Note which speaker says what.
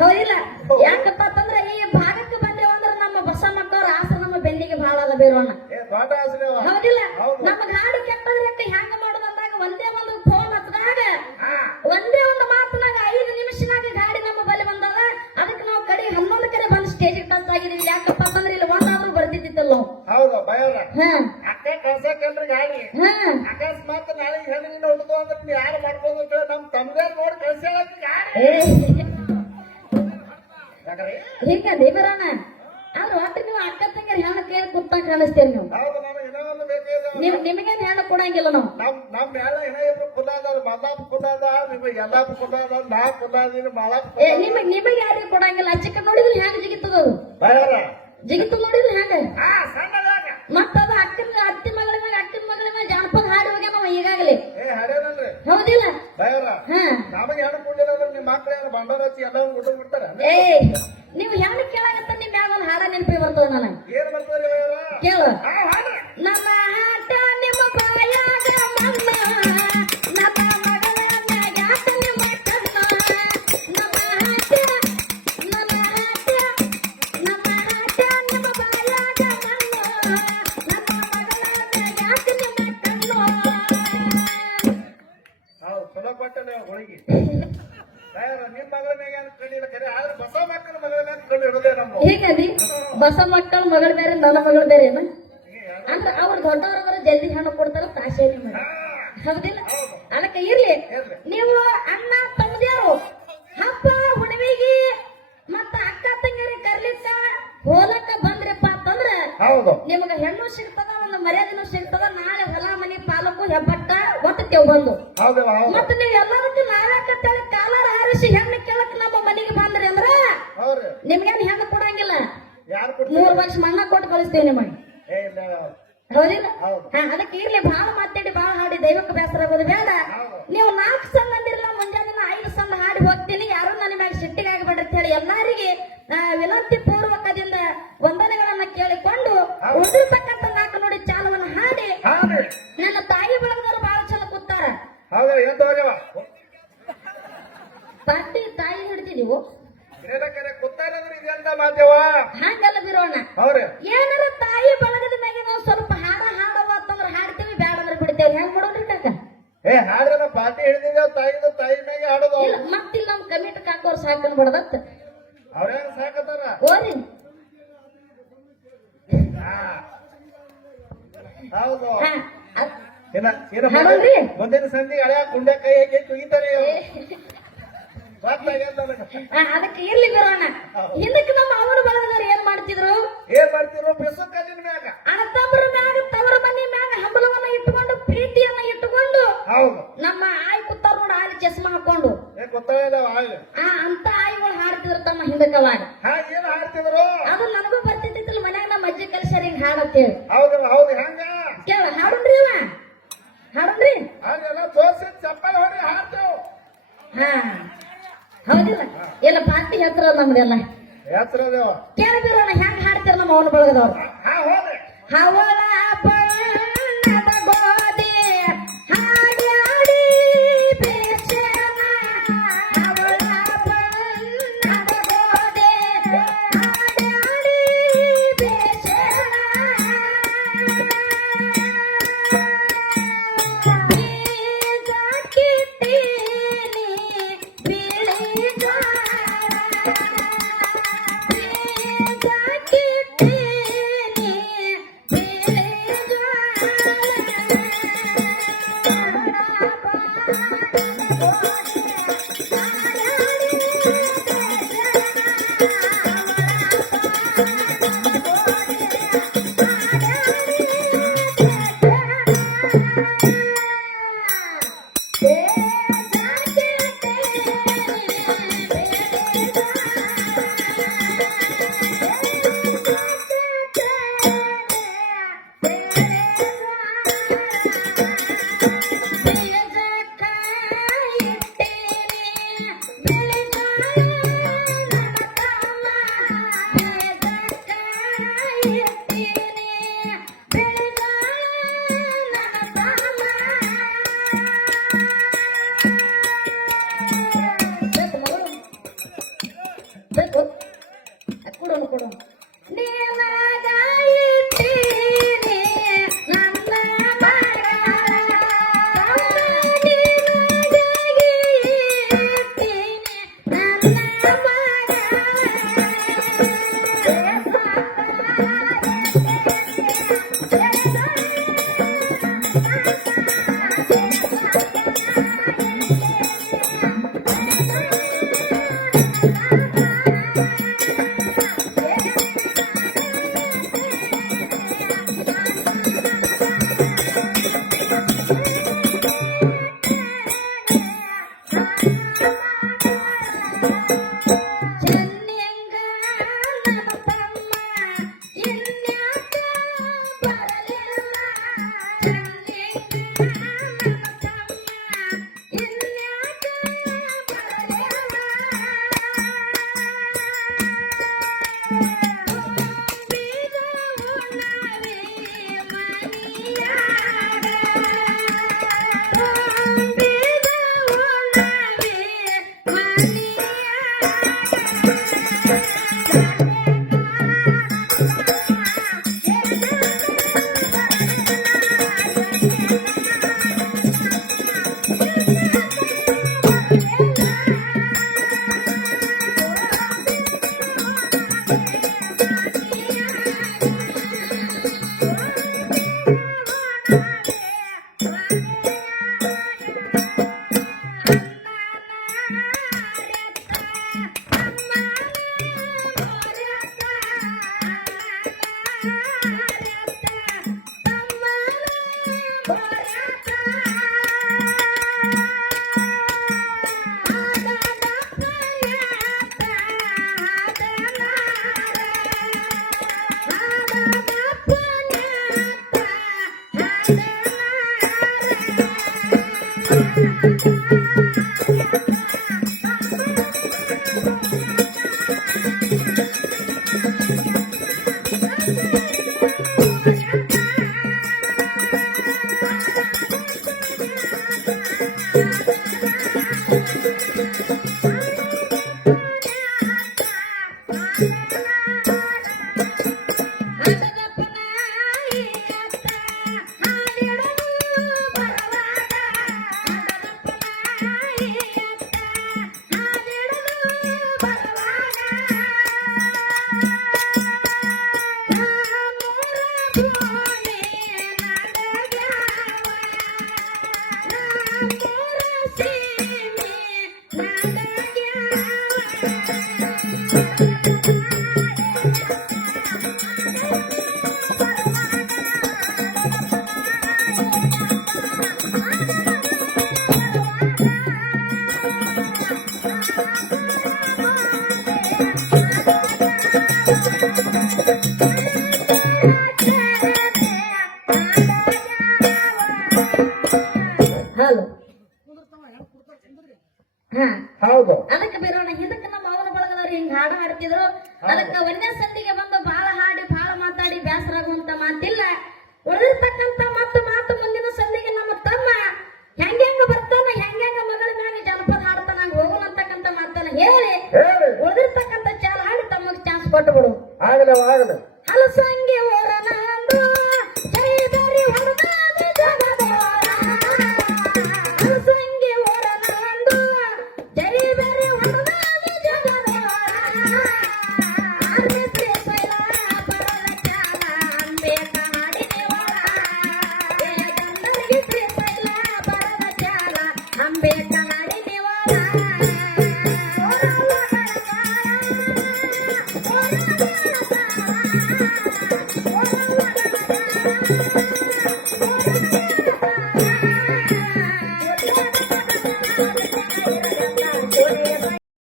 Speaker 1: ಹೌದಿಲ್ಲ ಯಾಕಪ್ಪ ಅಂತಂದ್ರ ಈ ಭಾಗಕ್ಕೆ ಬಂದೇವ ಅಂದ್ರ ನಮ್ಮ ಬಸ ಮಕ್ಕಳ ಆಸ ನಮ್ಮ ಬೆನ್ನಿಗೆ ಬಹಳ ಅದ ಬೇರೋಣ ಹೌದಿಲ್ಲ?
Speaker 2: ಹೌದು.
Speaker 1: ನಮ್ಮ ಗಾಡಿ ಕೆಟ್ಟದ್ರಕ್ಕ ಹೆಂಗ ಮಾಡೋದು ಒಂದೇ ಒಂದು ಫೋನ್
Speaker 2: ಹತ್ತದಾಗ
Speaker 1: ಒಂದೇ ಒಂದು ಮಾತನಾಗ ಐದು ನಿಮಿಷನಾಗ ಗಾಡಿ ನಮ್ಮ ಬಳಿ ಬಂದದ. ಅದಕ್ಕೆ ನಾವು ಕಡೆ ಹನ್ನೊಂದು ಕಡೆ ಬಂದು ಸ್ಟೇಜಿಗೆ ಟಚ್ ಆಗಿದೀವಿ ಯಾಕಪ್ಪ ಅಂತಂದ್ರೆ ಇಲ್ಲಿ ಒಂದಾದ್ರೂ ಬರ್ದಿದ್ದಿತ್ತಲ್ಲ.
Speaker 2: ಹೌದು ಅಕ್ಕ ಕಳ್ಸಕಲ್ರಿ ಗಾಡಿ. ಅಕಸ್ಮಾತ್ ನಾಳೆ ಹೆಣ್ಣಿನ ಹುಡುಗ ಅಂದ್ರೆ ಯಾರು ಮಾಡ್ಬೋದು ಅಂತ ನಮ್ ತಮ್ಮದೇ ನೋಡಿ ಕಳ್ಸ್ಯಾಳಂತ ಗಾಡಿ?
Speaker 1: ಹಿಂಗ ದೇವರಾಣ ಆದ್ರೆ ಒಟ್ಟು ನೀವು ಅಕ್ಕ ತಂಗಿರ ಹೆಣ್ಣು ಕೇಳಿ ಕುತ್ತ ಕಾಣಿಸ್ತೇವೆ ನೀವು. ನೀವು ನಿಮಗೇನ್ ಹೆಣ್ಣು ಕೊಡಂಗಿಲ್ಲ ನಾವು.
Speaker 2: ನಮ್ ನಿಮಗೆ ಎಲ್ಲಾಪ್ ನಾ
Speaker 1: ನಿಮಗ್ ನಿಮಗ್ ಯಾರಿಗೂ ಕೊಡಂಗಿಲ್ಲ. ಚಿಕ್ಕ ನೋಡಿದ್ರೆ ಹೆಂಗ್ ಜಿಗಿತದ ಜಿಗಿತು ನೋಡಿದ್ರೆ ಹೆಂಗ? ಮತ್ತ ಅದು ಅಕ್ಕನ ಅತ್ತಿ ಮಗಳ ಮೇಲೆ ಅಕ್ಕನ ಮಗಳ ಮೇಲೆ ಜಾನಪದ ಹಾಡಿ ಹೋಗಿ ನಾವು ಈಗಾಗಲೇ. ಹೌದಿಲ್ಲ?
Speaker 2: ನಮಗೆ ಹೆಣ್ಣು ಕೊಡಲಿಲ್ಲ ನಿಮ್ಮ ಬಂಡಾರ ಹಚ್ಚಿ ಎಲ್ಲ ಊಟ ಬಿಡ್ತಾರ
Speaker 1: ಏ ನೀವು ಹೆಂಗ್ ಕೇಳಾಗತ್ತ ನಿಮ್ ಮ್ಯಾಗ ಒಂದು ಹಾಡ ನೆನಪಿ ಬರ್ತದ ನನಗೆ? ಕೇಳು.
Speaker 2: ಬಸ ಮಕ್ಕಳ ಮಗಳು
Speaker 1: ಬೇರೆ ನನ್ನ ಮಗಳು ಬೇರೆ ಏನ? ಅಂದ್ರೆ ಅವ್ರ ದೊಡ್ಡವ್ರವರ ಜಲ್ದಿ ಹಣ್ಣು ಕೊಡ್ತಾರ ತಾಶೇರಿ ಮಾಡಿ ಹೌದಿಲ್ಲ? ಅದಕ್ಕೆ ಇರ್ಲಿ. ನೀವು ಅಣ್ಣ ತಮ್ಮದೇವ್ರು ಹಬ್ಬ ಹುಣ್ಣಿಮೆಗೆ ಮತ್ತ ಅಕ್ಕ ತಂಗಿರಿ ಕರ್ಲಿಕ್ಕ ಹೋಲಕ್ಕ ಬಂದ್ರಪ್ಪ ಅಂತಂದ್ರ ನಿಮಗ ಹೆಣ್ಣು ಸಿಗ್ತದ ಒಂದು ಮರ್ಯಾದೆನೂ ಸಿಗ್ತದ ನಾಳೆ ಹೊಲ ಮನೆ ಪಾಲಕು ಹೆಬ್ಬಟ್ಟ ಒತ್ತಕ್ಕೆ ಬಂದು. ಮತ್ತ ನೀವ್ ಎಲ್ಲದಕ್ಕೂ ನಾವ್ಯಾಕಂತೇಳಿ ಕಾಲರ್ ಹಾರಿಸಿ ಹೆಣ್ಣು ಕೇಳಕ್ ನಮ್ಮ ಮನೆಗೆ ಬಂದ್ರಿ ಅಂದ್ರ ನಿಮ್ಗೇನು ಹೆಣ್ಣು ಕೊಡಂಗಿಲ್ಲ? ಮೂರ್ ವರ್ಷ ಮಂಗ ಕೊಟ್ಟು ಕಳಿಸ್ತೇವೆ ನಿಮಗೆ ಹೌದಿಲ್ಲ. ಅದಕ್ಕೆ ಇರ್ಲಿ ಬಾಳ ಮಾತಾಡಿ ಬಾಳ ಹಾಡಿ ದೈವಕ್ಕೆ ಬೇಸರ ಆಗೋದು ಬೇಡ. ನೀವು ನಾಲ್ಕು ಸಣ್ಣ ಅಂದಿರಲ್ಲ ಮುಂಜಾನೆ ಐದು ಸಣ್ಣ ಹಾಡಿ ಹೋಗ್ತೀನಿ ಯಾರು ನನ್ನ ಮ್ಯಾಗ ಸಿಟ್ಟಿಗೆ ಆಗಬೇಡ ಅಂತ ಹೇಳಿ ಎಲ್ಲಾರಿಗೆ ವಿನಂತಿ ಪೂರ್ವಕದಿಂದ ವಂದನೆಗಳನ್ನ ಕೇಳಿಕೊಂಡು. ಉಳಿದಿರ್ತಕ್ಕಂಥ ನಾಲ್ಕು ನೋಡಿ ಚಾಲವನ್ನು ಹಾಡಿ. ನನ್ನ ತಾಯಿ ಬಳಗದವರು ಬಹಳ ಚಲೋ ಕೂತಾರ. ತಟ್ಟಿ ತಾಯಿ ಹಿಡ್ತಿದೀವು
Speaker 2: ಬೇರೆ ಗೊತ್ತಾರಂದ್ರೆ ಇದೆಂತ ಮಾತೇವ
Speaker 1: ಹಂಗಲ್ಲ ಬಿರೋಣ
Speaker 2: ಹೌದ್ರಿ
Speaker 1: ಏನಾರ ತಾಯಿ ಬಳಗದ ಮ್ಯಾಗೆ ನಾವು ಸ್ವಲ್ಪ ಹಾಡ ಹಾಡವ ಅಂತಂದ್ರೆ ಹಾಡ್ತೀವಿ ಬ್ಯಾಡ ಅಂದ್ರೆ ಬಿಡ್ತೇವೆ ಹೆಂಗ್ ಮಾಡೋದ್ರಿ ಕಾಕ
Speaker 2: ಏ ಹಾಡ್ರಿ ನಾವು ಪಾರ್ಟಿ ಹಿಡಿದಿದ್ದೇವೆ ತಾಯಿದು ತಾಯಿ ಮ್ಯಾಗೆ ಹಾಡೋದು
Speaker 1: ಇಲ್ಲ ಮತ್ತಿಲ್ಲ ನಮ್ ಕಮಿಟ್ ಕಾಕೋರ್ ಸಾಕನ್ ಬಿಡದತ್ತ
Speaker 2: ಅವ್ರೇನ್ ಸಾಕತ್ತಾರ
Speaker 1: ಓರಿ
Speaker 2: ಹಾ. ಹೌದು.
Speaker 1: ಹಾ,
Speaker 2: ಏನ ಏನ
Speaker 1: ಹಾಡೋಣ್ರಿ?
Speaker 2: ಮುಂದಿನ ಸಂಧಿಗೆ ಹಳೆಯ ಕುಂಡೆ ಕೈ ಹಾಕಿ ತುಗಿತಾರೆ ಗೊತ್ತಾಗ್ಯದ ನನಗೆ
Speaker 1: ಹಾ, ಅದಕ್ಕೆ. ಇರ್ಲಿ ಅಣ್ಣ. ಹಿಂದಕ್ಕೆ ನಮ್ಮ ಅವರ ಬಳಗದವ್ರು ಏನ್ ಮಾಡ್ತಿದ್ರು?
Speaker 2: ಏನ್ ಮಾಡ್ತಿದ್ರು? ಬೆಸು ಕಲ್ಲಿನ ಮ್ಯಾಗ.
Speaker 1: ಅಣ್ಣತಮ್ಮರ ಮ್ಯಾಗ ತವರ ಮನೆ ಮ್ಯಾಗ ಹಂಬಲವನ್ನ ಇಟ್ಟುಕೊಂಡು ಪ್ರೀತಿಯನ್ನ ಇಟ್ಟುಕೊಂಡು
Speaker 2: ಹೌದು.
Speaker 1: ನಮ್ಮ ಆಯ್ ಕೂತಾರ ನೋಡಿ ಆಯ್ ಚಸ್ಮಾ ಹಾಕೊಂಡು
Speaker 2: ಏ ಗೊತ್ತಾಗಿದಾವ
Speaker 1: ಆ ಅಂತ ಆಯ್ಗಳು ಹಾಡ್ತಿದ್ರು ತಮ್ಮ ಹಿಂದಕ್ಕವಾಗ
Speaker 2: ಹಾ ಏನ್ ಹಾಡ್ತಿದ್ರು?
Speaker 1: ಅದು ನನಗೂ ಬರ್ತಿದ್ದಿಲ್ಲ ಮನ್ಯಾಗ ನಮ್ಮ ಅಜ್ಜಿ ಕಲ್ಸರಿ ಹಿಂಗ್ ಹಾಡತ್ತೇಳಿ.
Speaker 2: ಹೌದು ಹೌದು ಹೆಂಗ
Speaker 1: ಹೌದಿಲ್ಲ? ಎಲ್ಲ ಪಾರ್ಟಿ ಹೆಸರ ನಮ್ದೆಲ್ಲ.
Speaker 2: ಹೆಸರ
Speaker 1: ಕೇಳ ಬೀರೋಣ ಹೆಂಗ್ ಹಾಡ್ತಾರ ನಮ್ಮ ಅವನ ಬಳಗದವ್ರು?
Speaker 2: ಹಾ
Speaker 1: Yeah.
Speaker 2: ಹೌದು.
Speaker 1: ಅದಕ್ಕೆ ಬೇರೋಣ ಇದಕ್ಕೆ ನಮ್ಮ ಅವನ ಬಳಗದವ್ರು ಹಿಂಗ ಹಾಡು ಹಾಡ್ತಿದ್ರು. ಅದಕ್ಕೆ ಒಂದೇ ಸಂದಿಗೆ ಬಂದು ಬಹಳ ಹಾಡಿ ಬಹಳ ಮಾತಾಡಿ
Speaker 2: ಬೇಸರ ಆಗುವಂತ
Speaker 1: ಮಾತಿಲ್ಲ. Ambil tangan